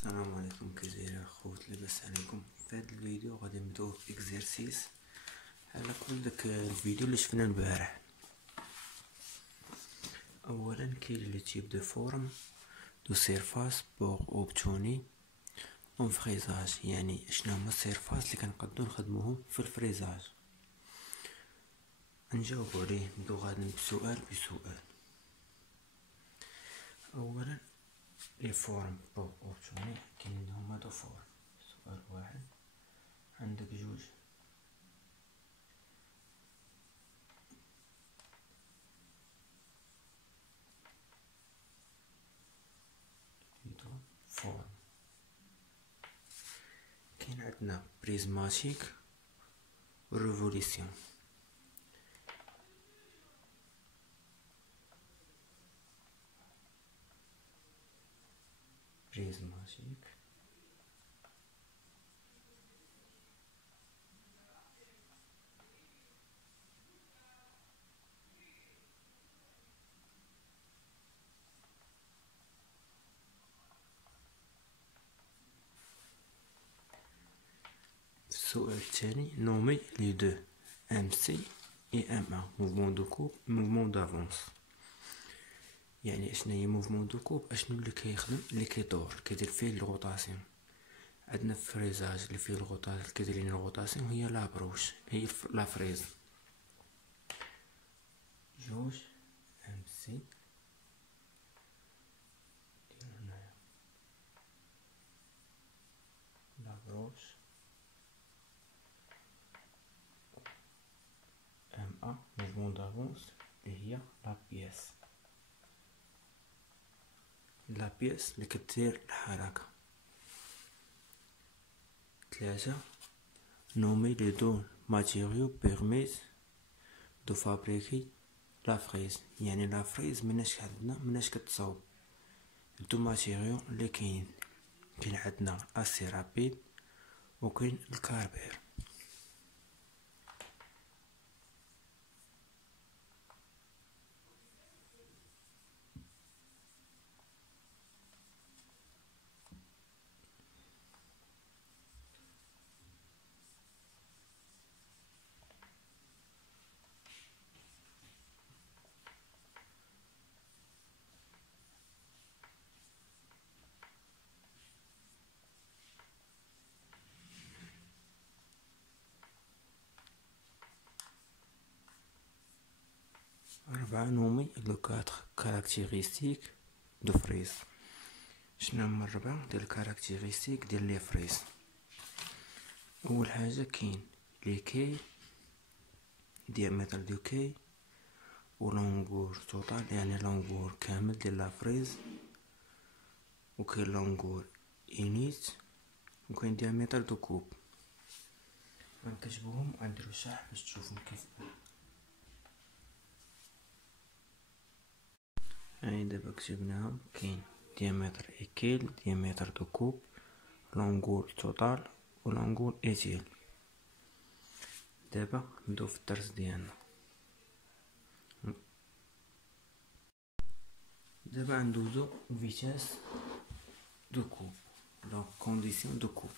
السلام عليكم، كيداير خوت؟ لاباس عليكم؟ في هذا الفيديو غادي نبداو اكزرسيس على كل داك الفيديو اللي شفنا البارح. اولا كاين لي تيب دو فورم دو سيرفاس بوغ اوبتوني اون فريزاج، يعني شنو هما السيرفاس اللي كنقدروا نخدموهم في الفريزاج. نجاوبوا عليه، نبداو غادي بسؤال بسؤال. اولا لي فورم بوغ اوبتوني كاين هما دو فورم. سؤال واحد، عندك جوج فورم. كاين عندنا بريزماتيك و ريفوليسيون. بريزماتيك السؤال الثاني، نومي لي دو ام سي اي ام ا، موفمون دو كوب موفمون دافونس. يعني اشنا هي موفمون دو كوب؟ اشنو اللي كيخدم، اللي كيدور كيدير فيه الغوطاسيون. عندنا في الفريزاج اللي فيه الغوطاسيون كيدير لنا الغوطاسيون هي لابروش، هي لا فريز. جوج ام سي هنايا لابروش ام ا موفمون دافونس اللي هي لا بياس، لا بياس اللي كدير الحركة. ثلاثة، نومي لي دو ماتيريو بيرميت دو فابريكي لا فريز. يعني لا فريز مناش كتصاوب. دو ماتيريو اللي كاين عندنا اسي رابيد وكاين الكاربير. أربعة، نومي لو كاتر كاركتيريستيك دو فريز. شنو هما الربعة ديال الكاركتيريستيك ديال لي فريز؟ اول حاجة كاين لي كي، ديامتر دو كي، و لونغور توتال يعني لونغور كامل ديال لا فريز، وكاين لونغور انيت، وكاين ديامتر دو كوب. غنكتبوهم وغنديرو شرح باش تشوفو كيف. هاي دابا كتبناهم، كاين ديامتر ايكيل، ديامتر دو كوب، لونغور توتال و لونغور ايتيل. دابا نبداو في الدرس ديالنا. دابا غندوزو فيتاس دو كوب، دونك كونديسيون دو كوب.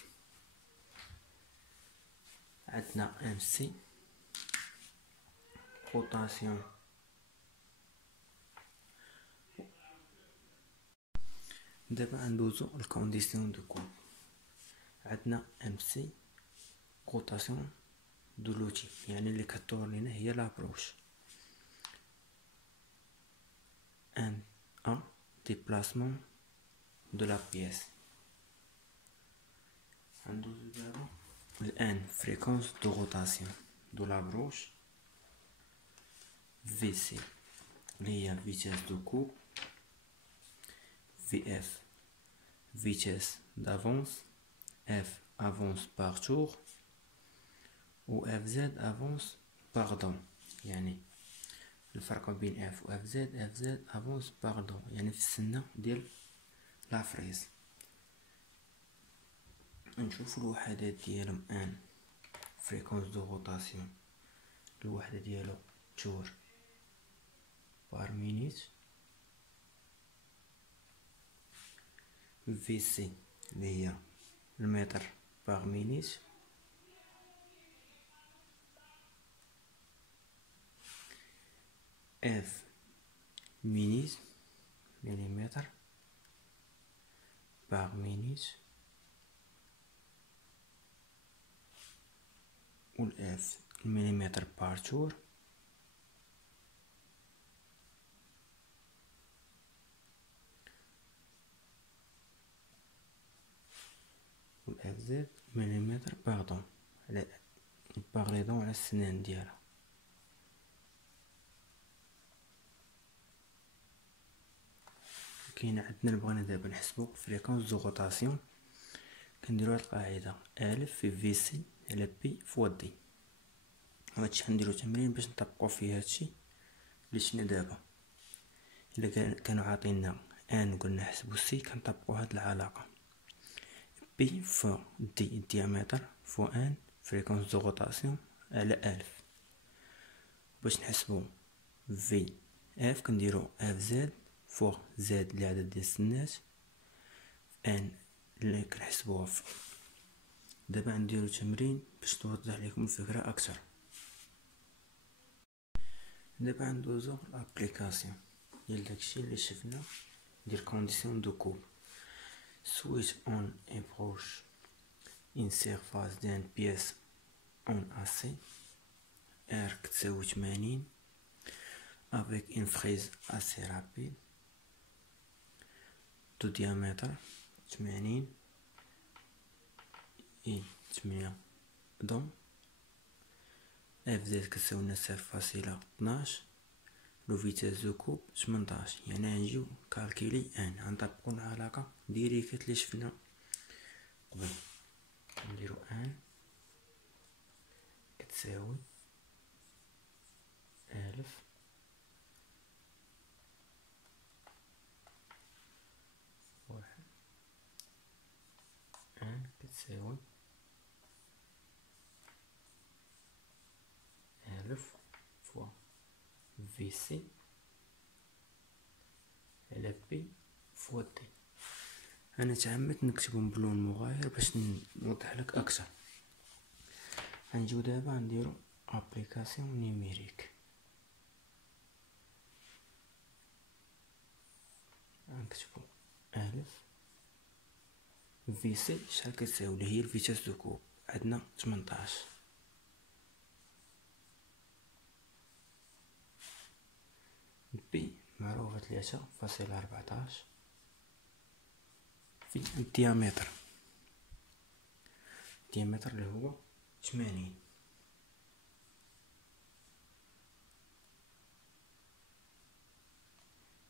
عندنا ام سي روتاسيون. دابا غندوزو الكونديسيون دو كوب. عندنا ام سي روتاسيون دو لوتي، يعني اللي كدور لينا هي لابروش. ان ا ديبلاسمون دو لا بياس. غندوزو دابا الان فريكونس دو روتاسيون دو لابروش. في سي اللي هي فيتاس دو كوب. في اف vitesse d'avance, f avance par tour, و fz avance par temps. يعني الفرق بين f و fz avance par temps، يعني في السنة ديال لا فريز. نشوفو الوحدات ديالهم. ان فريكونس دو روتاسيون الوحدة ديالو تور بار مينيت. في سي اللي هي المتر باغ مينيت، اف مينيت مليمتر باغ مينيت، والاف المليمتر بار تور، والاف زد مليمتر باغ دون على باغ لي دون على السنان ديالها. كاين عندنا بغينا دابا نحسبو فريكونس دو روتاسيون، كنديرو هاد القاعده الف في في سي على بي فوا دي. هادشي غنديرو تمرين باش نطبقو فيه هادشي اللي شفنا دابا. الا كانوا عاطينا ان وقلنا نحسبو سي، كنطبقو هاد العلاقه بي فوا دي الديامتر فوا ان فريكونس دو روتاسيون على الف. باش نحسبو في اف كنديرو اف زد فوق زد العدد ديال السنات ان اللي كنحسبوها. دابا نديرو تمرين باش توضح لكم الفكره اكثر. دابا ندوزو لابليكاسيون ديال داكشي اللي شفنا ديال كونديسيون دو كوب. switch on et proche une surface d'une pièce en acier R كتساوي 80 avec une frise assez rapide de diamètre 80 et 8 دون اف زد كتساوي لنا صفر فاصلة 12 لو فيتاس دو كوب 18. يعني غنجيو كالكيلي ان غنطبقو العلاقة ديريكت اللي شفنا قبل. نديرو ان كتساوي الف واحد ان كتساوي الف فوا في سي على بي فوا دي. انا تعمدت نكتبهم بلون مغاير باش نوضح لك اكثر. غنجيو دابا نديرو ابليكاسيون نيميريك. غنكتبو الف في سي شحال كتساوي، اللي هي الفيتاس دو كوب عندنا 18 بي معروفة 3.14 في الديامتر اللي هو 80.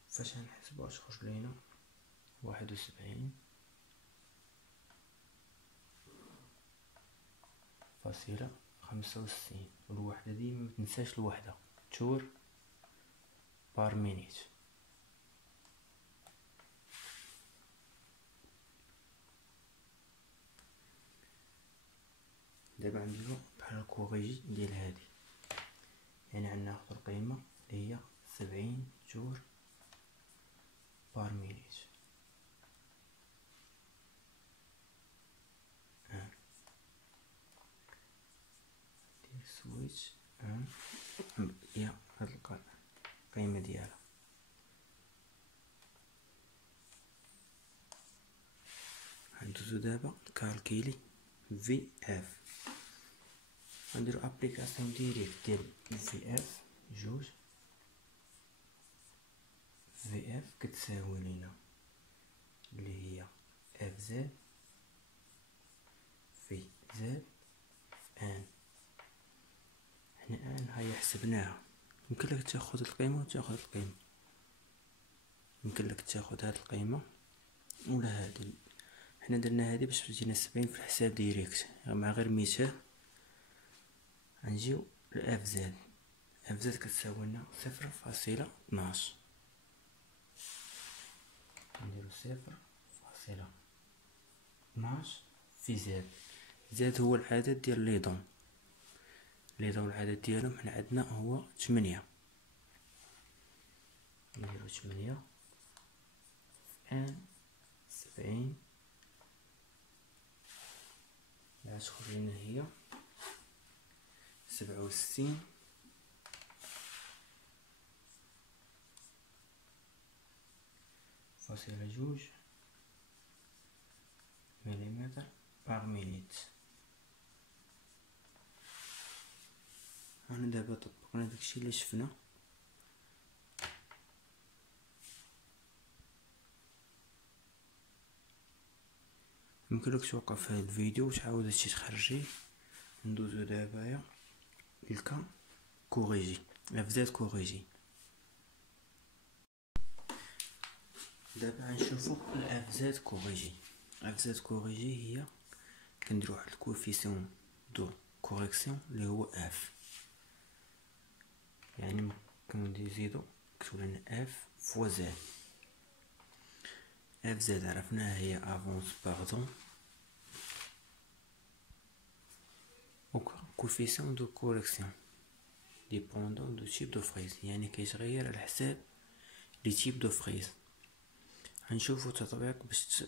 فاش غنحسبو غتخرج لينا 71.65. والوحدة دي متنساش الوحدة تور بار مينيت. دابا غنديرو بحال الكوريجي ديال هادي، يعني غناخدو القيمة اللي هي 70 جور بار مينيت. دير سويتش هي هاد القيمة ديالها. غندوزو دابا كالكيلي في اف. غنديرو ابليكاسيون ديريكت ديال في اف جوج. في اف كتساوي لينا اللي هي اف زد في زد ان. حنا ان هيا حسبناها، يمكن لك تاخد القيمة وتاخد القيمة، يمكن لك تاخد هاد القيمة ولا هادي. حنا درنا هادي باش تجينا 70 في الحساب ديريكت مع غير مثال. غنجيو لاف زد. اف زد كتساوي لنا 0.12. نديرو 0.12 في زد. زد هو العدد ديال لي دون العدد ديالهم حنا عندنا هو 8. نديرو 8 ان 70 غتخرج لنا هي 67 فاصلة جوج مليمتر باغ مينيت. انا دابا طبقنا داكشي اللي شفنا. يمكنلك توقف هذا الفيديو وتعاود هادشي تخرجيه. ندوزو دابايا للكا كوريجي افزاد كوريجي. دابا غنشوفو الافزاد كوريجي. افزاد كوريجي هي كنديرو واحد الكوفيسيون دو كوريكسيون اللي هو اف، يعني كنزيدو كتب لنا اف فوا زد. اف زد عرفناها هي افونس باردون و كوفيسيون دو كوريكسيون ديبوندون دو تيب دو فريز، يعني كيتغير على حساب لي تيب دو فريز. غنشوفو تطبيق باش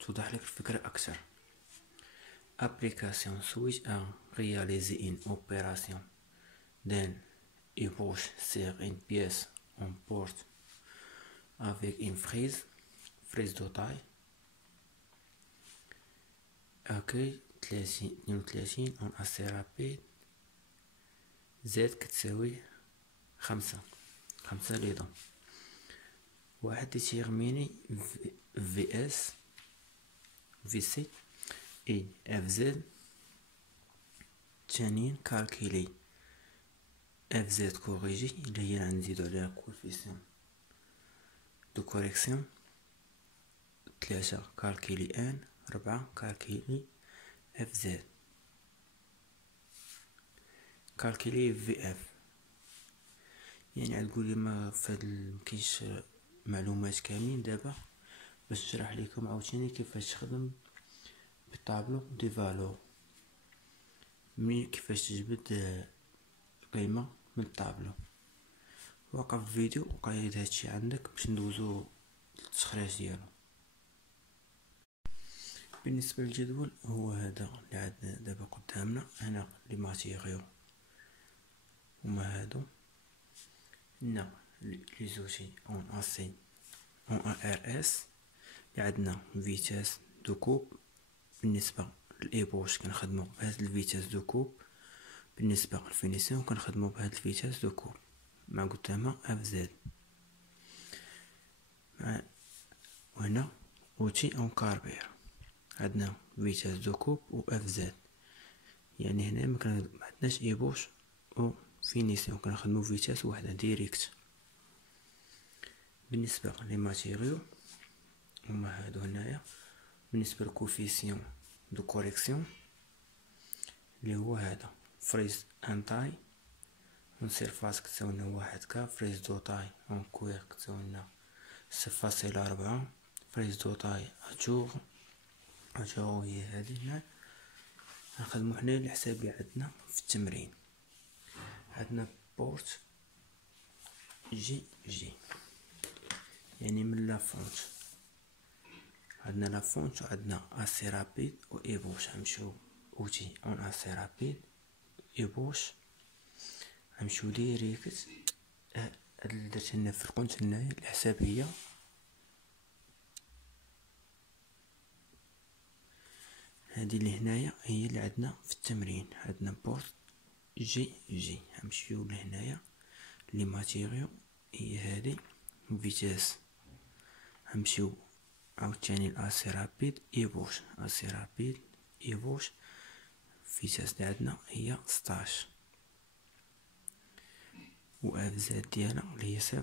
توضح لك الفكرة اكثر. application switch à réaliser une opération d'un ébauche sur une pièce en porte avec une frise de taille accueil 32 en assez rapide Z كتساوي 5 ليضة. واحد ديتيرميني في اس في سي اي اف زد تانيين كالكيلي اف زد كوريجي اللي هي غنزيدو عليها كوفيسيون دو كوريكسيون 3 كالكيلي ان 4 كالكيلي اف زد كالكيلي في اف. يعني غتقولي ما فهاد مكاينش معلومات كاملين دابا باش نشرح لكم عاوتاني كيفاش تخدم بالطابلو دي فالور، ملي كيفاش تجبد قيمة من الطابلو. وقف الفيديو وقيد هادشي عندك باش ندوزو للتخريج ديالو. بالنسبة للجدول هو هذا اللي عندنا دابا قدامنا. هنا لي ماتيريو هما هادو. هنا لي زوتي اون اسي اون ار اس اللي عندنا فيتاس دو كوب. بالنسبة للإيبوش كنخدمو بهاد الفيتاس دو كوب، بالنسبة للفينيسيون كنخدمو بهاد الفيتاس دو كوب مع قدامها اف زد. وهنا اوتي اون كاربير عندنا فيتاس دو كوب و اف زد، يعني هنا معندناش إيبوش و فينيسيون كنخدمو فيتاس وحدة ديريكت. بالنسبة لي ماتيريو هما هادو هنايا. بالنسبة للكوفيسيون دو كوريكسيون اللي هو هذا فريز ان تاي اون سيرفاس كتساوي لنا 1 كا، فريز دو تاي اون كوير كتساوي لنا 0.4، فريز دو تاي اتور هي هادي. هنا غنخدمو حنا الحساب اللي عندنا في التمرين. عندنا بورت جي يعني من لا فونت عندنا لا فونت وعندنا اسي رابيد و ايبوش. غنمشيو اوتي اون اسي رابيد ايبوش غنمشيو ديريكت. هاد اللي درت لنا في القنت هنايا الحساب هي هادي اللي هنايا هي اللي عندنا في التمرين. عندنا بورت جي غنمشيو لهنايا لي ماتيريو هي هادي فيتاس. غنمشيو عاوتاني لاسي رابيد ايبوش اسي رابيد ايبوش فيتاس اللي عندنا هي 16 و اف زد ديالها اللي هي 0.12.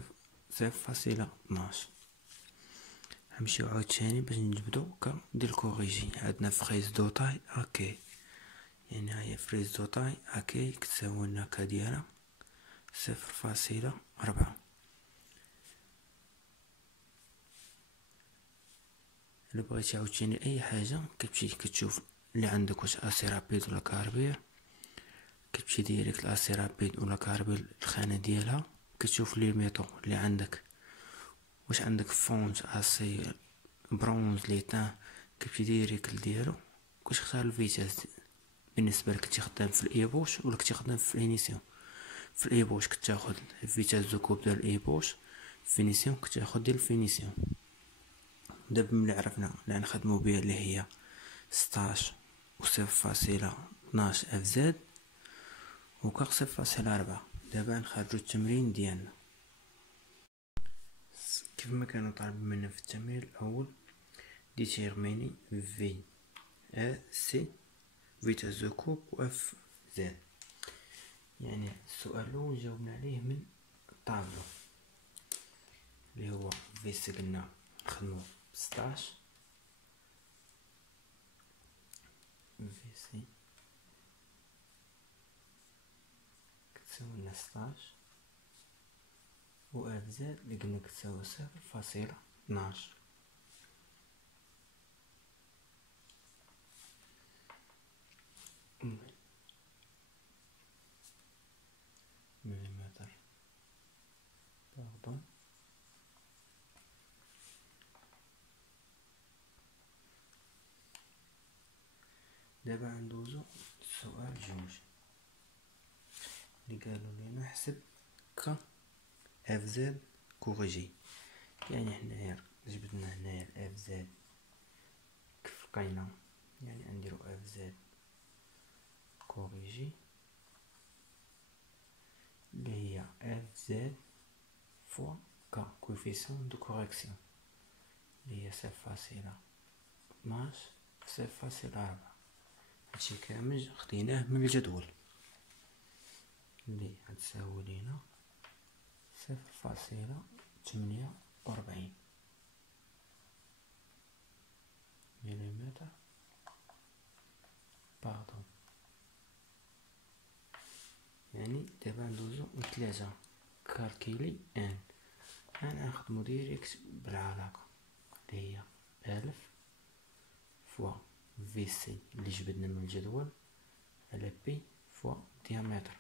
غنمشيو عاوتاني باش نجبدو كا ديال كوريجي. عندنا فريز دو تاي اكي، يعني هي فريز دو تاي اكي كتساوي لنا كا ديالها 0.4. الا بغيتي عاوتاني اي حاجه كتمشي كتشوف اللي عندك واش اسي رابيد ولا كاربير، كتمشي ديريكت لاسي رابيد ولا كاربير الخانه ديالها، كتشوف لي ميطو اللي عندك واش عندك فونت اسي برونز ليتان، كتمشي ديريكت ديالو كتختار الفيتاس بالنسبه لك كنتي خدام في الايبوش ولا كنتي خدام في الفينيسيون. في الايبوش كتاخد فيتاس دو كوب ديال الايبوش، فينيسيون كتاخد ديال الفينيسيون. دابا ملي عرفنا اللي نخدمو بها اللي هي 16 و 0.12 اف زد وكاع 0.4، دابا نخرجو التمرين ديالنا كيف ما كانوا طالب منا في التمرين الاول. ديتيرميني في ا سي فيتاس دو كوب و اف زد. يعني السؤال الاول جاوبنا عليه من الطابلو اللي هو في سي قلنا نخدمو 16 في سي كتساوي لنا 16 و اف زد اللي قلنا كتساوي 0.12. مليمتر باردون. دابا ندوزو السؤال جوج اللي قالوا لينا حسب ك اف زد كوريجي. يعني حنايا جبدنا هنايا اف زد كيف لقينا، يعني نديرو اف زد كوريجي اللي هي اف زد فوا ك كوفيسيون دو كوريكسيون اللي هي 0.12 0.4. هادشي كامل خديناه من الجدول اللي غتساوي لينا 0.48 مليمتر باردون. يعني دابا ندوزو لثلاثة كالكيلي ان غنخدمو ديريكت بالعلاقة اللي هي 1000 فوا في سي اللي جبدنا من الجدول على بي فوا ديامتر.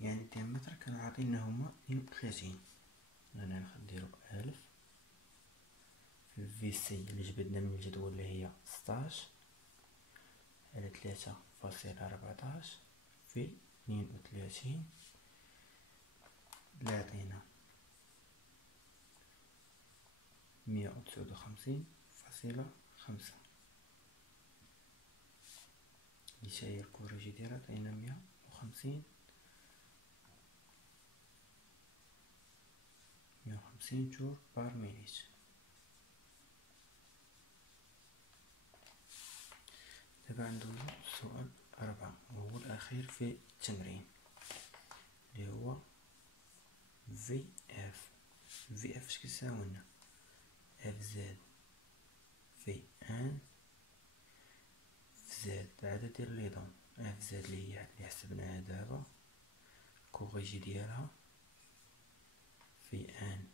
يعني الديامتر كان عاطينا هما 32. انا نديرو 1000 في في سي اللي جبدنا من الجدول اللي هي 16 على 3.14 في 32 اللي عطينا 159.5 اللي هي الكوريجي ديالها عطينا 150 جول بار مينيت. دابا عندنا السؤال 4 وهو الأخير في التمرين اللي هو في اف. في اف شكيساوي لنا اف زد في ان في زد العدد ديال لي ضم اف زد اللي هي اللي حسبناها دابا كوريجي ديالها في ان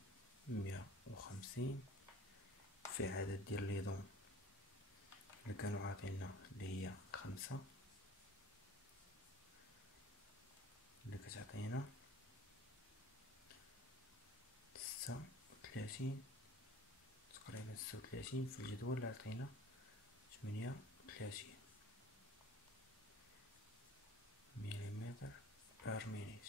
150 في عدد ديال لي ضم اللي كانوا عاطينا اللي هي 5 اللي كتعطينا 36 تقريبا 36 في الجدول اللي عطينا 38 مليمتر بار مينيت.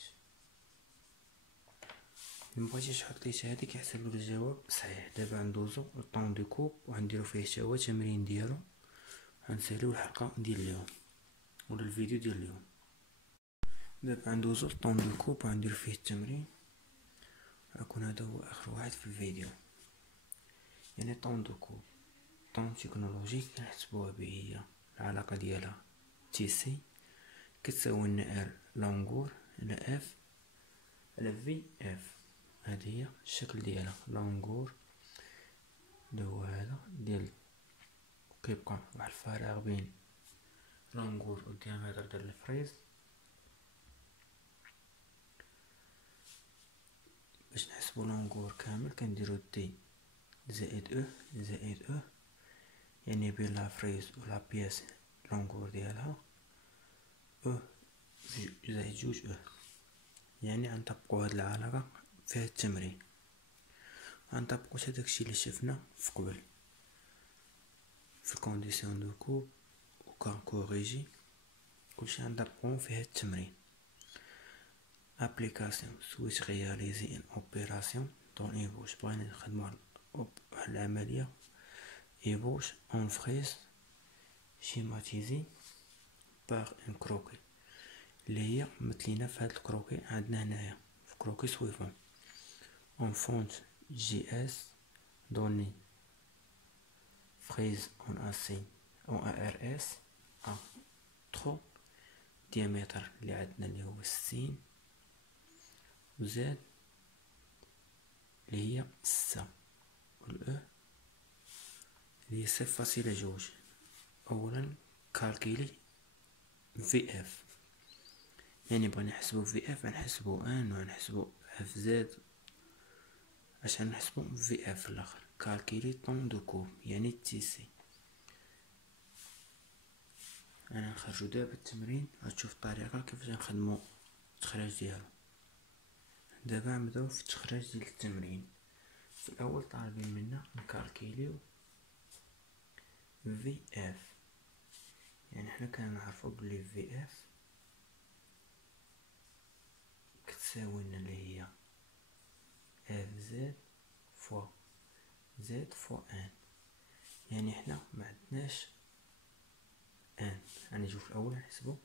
مبغيتيش حطيت هادي كيحسب لك الجواب صحيح. دابا ندوزو للطون دو كوب وغنديرو فيه حتى هو تمرين ديالو، غنساليو الحلقه ديال اليوم ولا الفيديو ديال اليوم. دابا ندوزو للطون دو كوب وغندير فيه التمرين، غيكون هذا هو اخر واحد في الفيديو. يعني طون دو كوب طون تكنولوجي كنحسبوها به هي العلاقه ديالها تي سي كتساوي لنا ار لونغور على اف على في اف. هذه هي الشكل ديالها لونغور اللي هو هذا ديال، كيبقى واحد الفراغ بين لونغور و الديامتر ديال الفريز. باش نحسبو لونغور كامل كنديرو دي زائد او زائد او، يعني بين لا فريز و لا بياس لونغور ديالها او زائد جوج او. يعني غنطبقو هاد العلاقة في هاد التمرين، غنطبقو حتى داكشي اللي شفنا في قبل في الكونديسيون دو كوب و دوكا كوريجي كلشي غنطبقو في هاد التمرين. ابليكاسيون سويت رياليزي ان اوبيراسيون دون ايبوش، بغينا نخدمو واحد العملية ايبوش اون فريز شيماتيزي باغ ان كروكي، اللي هي مثلينا في هاد الكروكي عندنا هنايا في كروكي سويفون. اون فونت جي اس دوني فريز اون اسي او ار اس ا ترو ديامتر اللي عندنا اللي هو 60 وزاد اللي هي 6 والاو اللي هي 0.2. اولا كالكيلي في اف، يعني بغينا نحسبو في اف غنحسبو ان وغنحسبو اف زاد باش غنحسبو في اف في الاخر. كالكيلي طون دو كوب يعني تي سي. انا نخرجو دابا التمرين غتشوف الطريقه كيفاش نخدمو التخراج ديالو. دابا نبداو في التخراج ديال التمرين. في الاول طالبين منا نكالكيليو في اف، يعني حنا كنعرفو بلي في اف كتساوي لنا اللي هي اف زد فوا زد فوا ان، يعني حنا ما عندناش ان. غنجيو في الاول نحسبو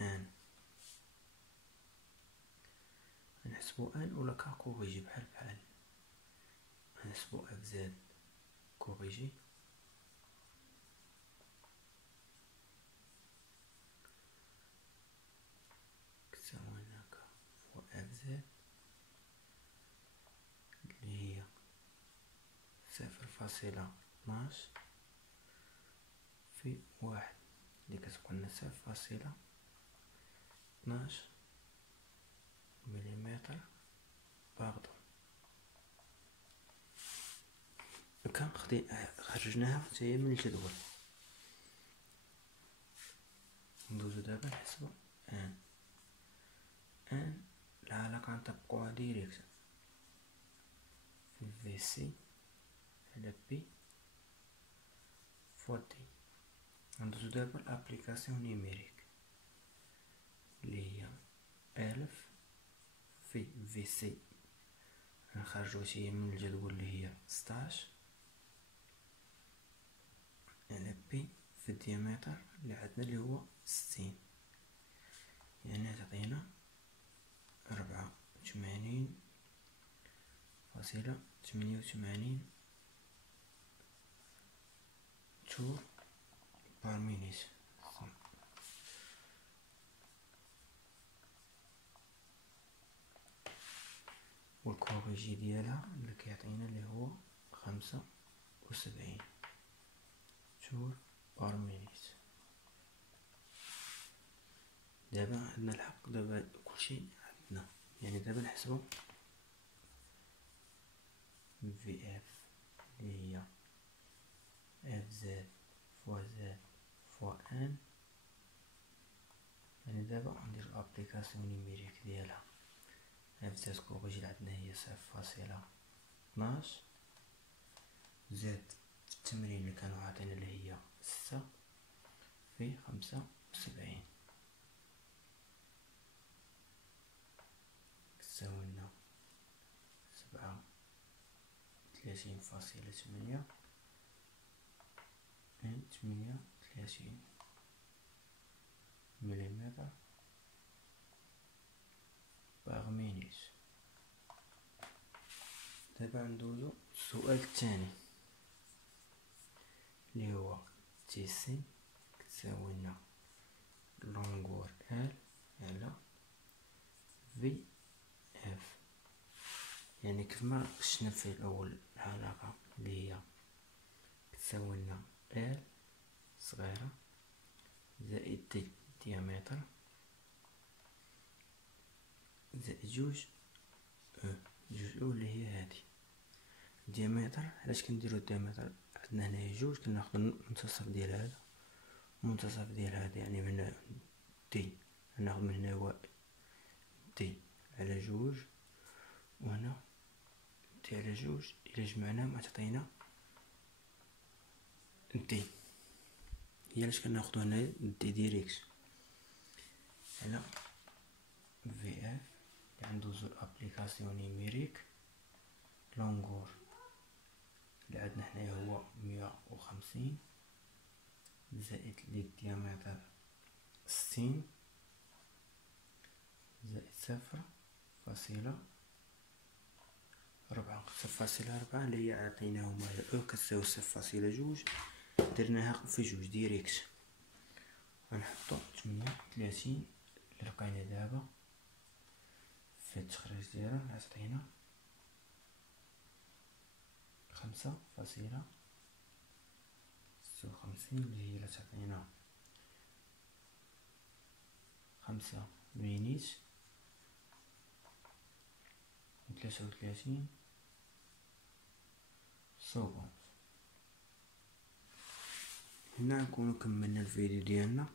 ان، نحسبو ان ولا كا كوريجي بحال بحال. نحسبو اف زد كوريجي كتساوي لنا كا فوا اف زد اللي هي 0.12 في واحد اللي كتبقى لنا 0.12 مليمتر باغدو. هكا خرجناها حتى هي من الجدول. ندوزو دابا نحسبو ان العلاقة نطبقوها ديريكت في في سي على بي فوا دي. ندوزو دابا لابليكاسيون نيميريك اللي هي 1000 في في سي نخرجو هي من الجدول اللي هي 16 على بي في الديامتر اللي عندنا اللي هو 60، يعني تعطينا 84.88 تور بار مينيت. والكوريجي ديالها اللي كيعطينا اللي هو 75 تور بار مينيت. دابا عندنا الحق، دابا كلشي عندنا، يعني دابا نحسبو في اف اللي هي اف زد فوا زد فوا ان. يعني دابا ندير الابليكاسيون نيميريك ديالها. اف زد كوريجي اللي عندنا هي 0.12 زاد التمرين اللي كانوا عاطينا اللي هي 6 في 75 كتساوي لنا 37.8 من 38 مليمتر باغ مينيت. دابا ندوزو السؤال الثاني اللي هو تي سي كتساوي لنا لونغور ال على في اف، يعني كيف ما شفنا في الاول العلاقة اللي هي كتساوي لنا ال صغيرة زائد دي ديامتر زائد جوج او اللي هي هادي الديامتر. علاش كنديرو الديامتر؟ عندنا هنايا جوج، كناخدو المنتصف ديال هذا المنتصف ديال هذا، يعني من دي ناخد من هنا هو دي على جوج، وهنا دي على جوج، الى جمعناهم غتعطينا دي. هي علاش كناخدو هنا دي ديريكت على في اف اللي عنده زو ابليكاسيون نيميريك. لونغور اللي عندنا هنايا هو 150 زائد لي ديامتر 60 زائد 0.4 0.4 اللي هي عطيناهم او كتساوي 0.2 درناها في جوج ديريكت. غنحطو 38 اللي لقينا دابا في التخريج ديالها عطينا 5.56 اللي هي تعطينا 5 مينيت و33 سكوند. هنا نكونو كملنا الفيديو ديالنا.